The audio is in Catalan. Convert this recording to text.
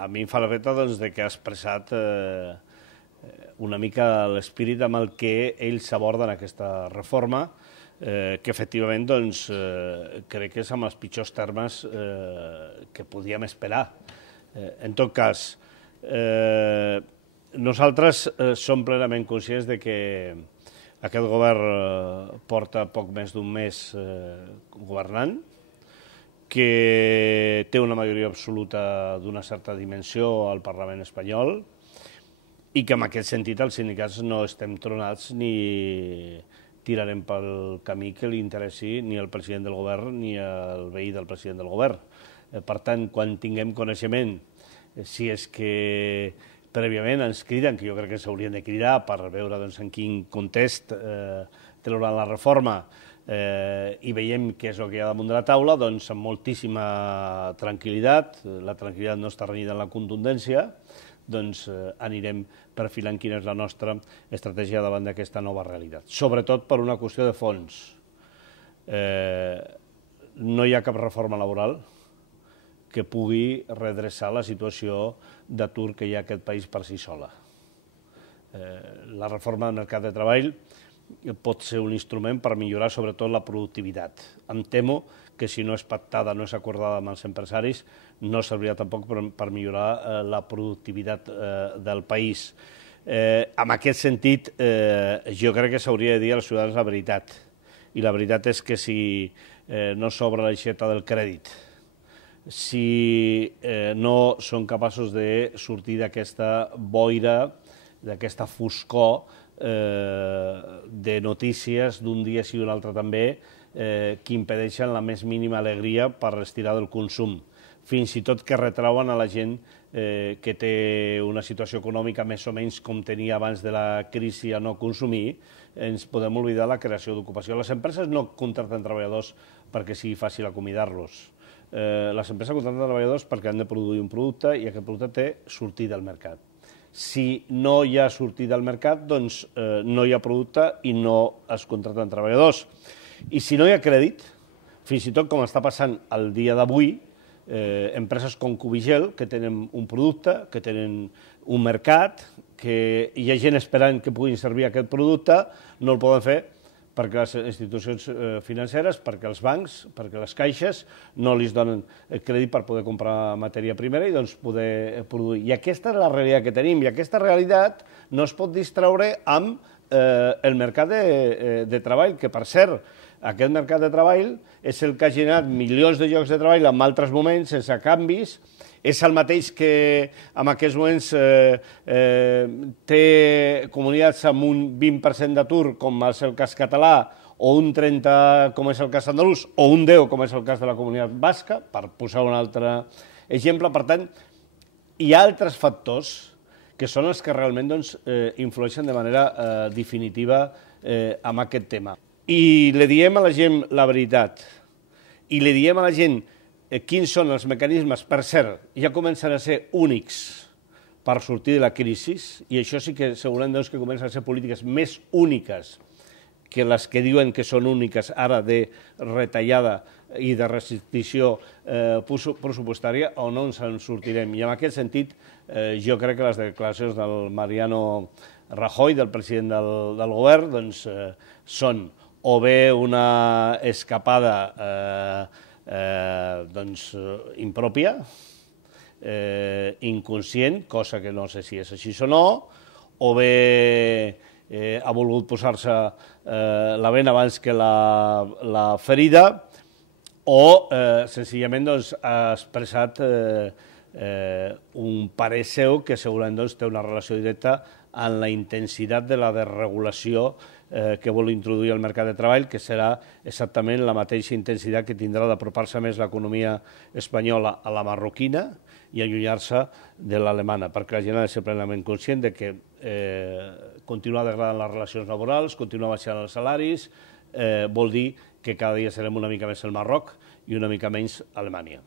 a mi em fa l'efecte que ha expressat una mica l'espírit amb el que ells aborden aquesta reforma, que efectivament crec que és amb els pitjors termes que podíem esperar. En tot cas, nosaltres som plenament conscients que aquest govern porta poc més d'un mes governant, que té una majoria absoluta d'una certa dimensió al Parlament espanyol i que en aquest sentit els sindicats no estem tronats ni tirarem pel camí que li interessi ni al president del govern ni al veí del president del govern. Per tant, quan tinguem coneixement, si és que prèviament ens criden, que jo crec que s'haurien de cridar per veure en quin context trauran la reforma i veiem què és el que hi ha damunt de la taula, doncs amb moltíssima tranquil·litat, la tranquil·litat no està renyida en la contundència, doncs anirem perfilant quina és la nostra estratègia davant d'aquesta nova realitat. Sobretot per una qüestió de fons. No hi ha cap reforma laboral que pugui redreçar la situació d'atur que hi ha a aquest país per si sola. La reforma del mercat de treball pot ser un instrument per millorar sobretot la productivitat. Em temo que si no és pactada, no és acordada amb els empresaris, no servirà tampoc per millorar la productivitat del país. En aquest sentit, jo crec que s'hauria de dir als ciutadans la veritat. I la veritat és que si no s'obre l'aixeta del crèdit, si no són capaços de sortir d'aquesta boira, d'aquesta foscor de notícies d'un dia sí i un altre també, que impedeixen la més mínima alegria per retirar del consum. Fins i tot que retrauen a la gent que té una situació econòmica més o menys com tenia abans de la crisi a no consumir, ens podem oblidar la creació d'ocupació. Les empreses no contracten treballadors perquè sigui fàcil acomiadar-los. Les empreses contracten treballadors perquè han de produir un producte i aquest producte té sortida al mercat. Si no hi ha sortida al mercat, doncs no hi ha producte i no es contracten treballadors. I si no hi ha crèdit, fins i tot com està passant el dia d'avui, empreses com Cubigel, que tenen un producte, que tenen un mercat, que hi ha gent esperant que puguin servir aquest producte, no el poden fer perquè les institucions financeres, perquè els bancs, perquè les caixes no li donen crèdit per poder comprar matèria primera i doncs poder produir. I aquesta és la realitat que tenim, i aquesta realitat no es pot distreure amb el mercat de treball, que per cert, aquest mercat de treball és el que ha generat milions de llocs de treball en altres moments, sense canvis, és el mateix que en aquests moments té comunitats amb un 20% d'atur, com és el cas català, o un 30%, com és el cas andalús, o un 10%, com és el cas de la comunitat basca, per posar un altre exemple. Per tant, hi ha altres factors que són els que realment influeixen de manera definitiva en aquest tema. I li diem a la gent la veritat, i li diem a la gent quins són els mecanismes, per cert, ja comencen a ser únics per sortir de la crisi, i això sí que segurament que comencen a ser polítiques més úniques que les que diuen que són úniques ara de retallada i de restricció pressupostària, o no ens en sortirem. I en aquest sentit, jo crec que les declaracions del Mariano Rajoy, del president del govern, doncs són o bé una escapada impròpia, inconscient, cosa que no sé si és així o no, o bé ha volgut posar-se la bena abans que la ferida, o senzillament ha expressat un parer seu que segurament té una relació directa amb la intensitat de la desregulació que vol introduir al mercat de treball, que serà exactament la mateixa intensitat que tindrà d'apropar-se més l'economia espanyola a la marroquina i allunyar-se de l'alemana, perquè la gent ha de ser plenament conscient de que continuar degradant les relacions laborals, continuar baixant els salaris, vol dir que cada dia serem una mica més el Marroc i una mica menys Alemanya.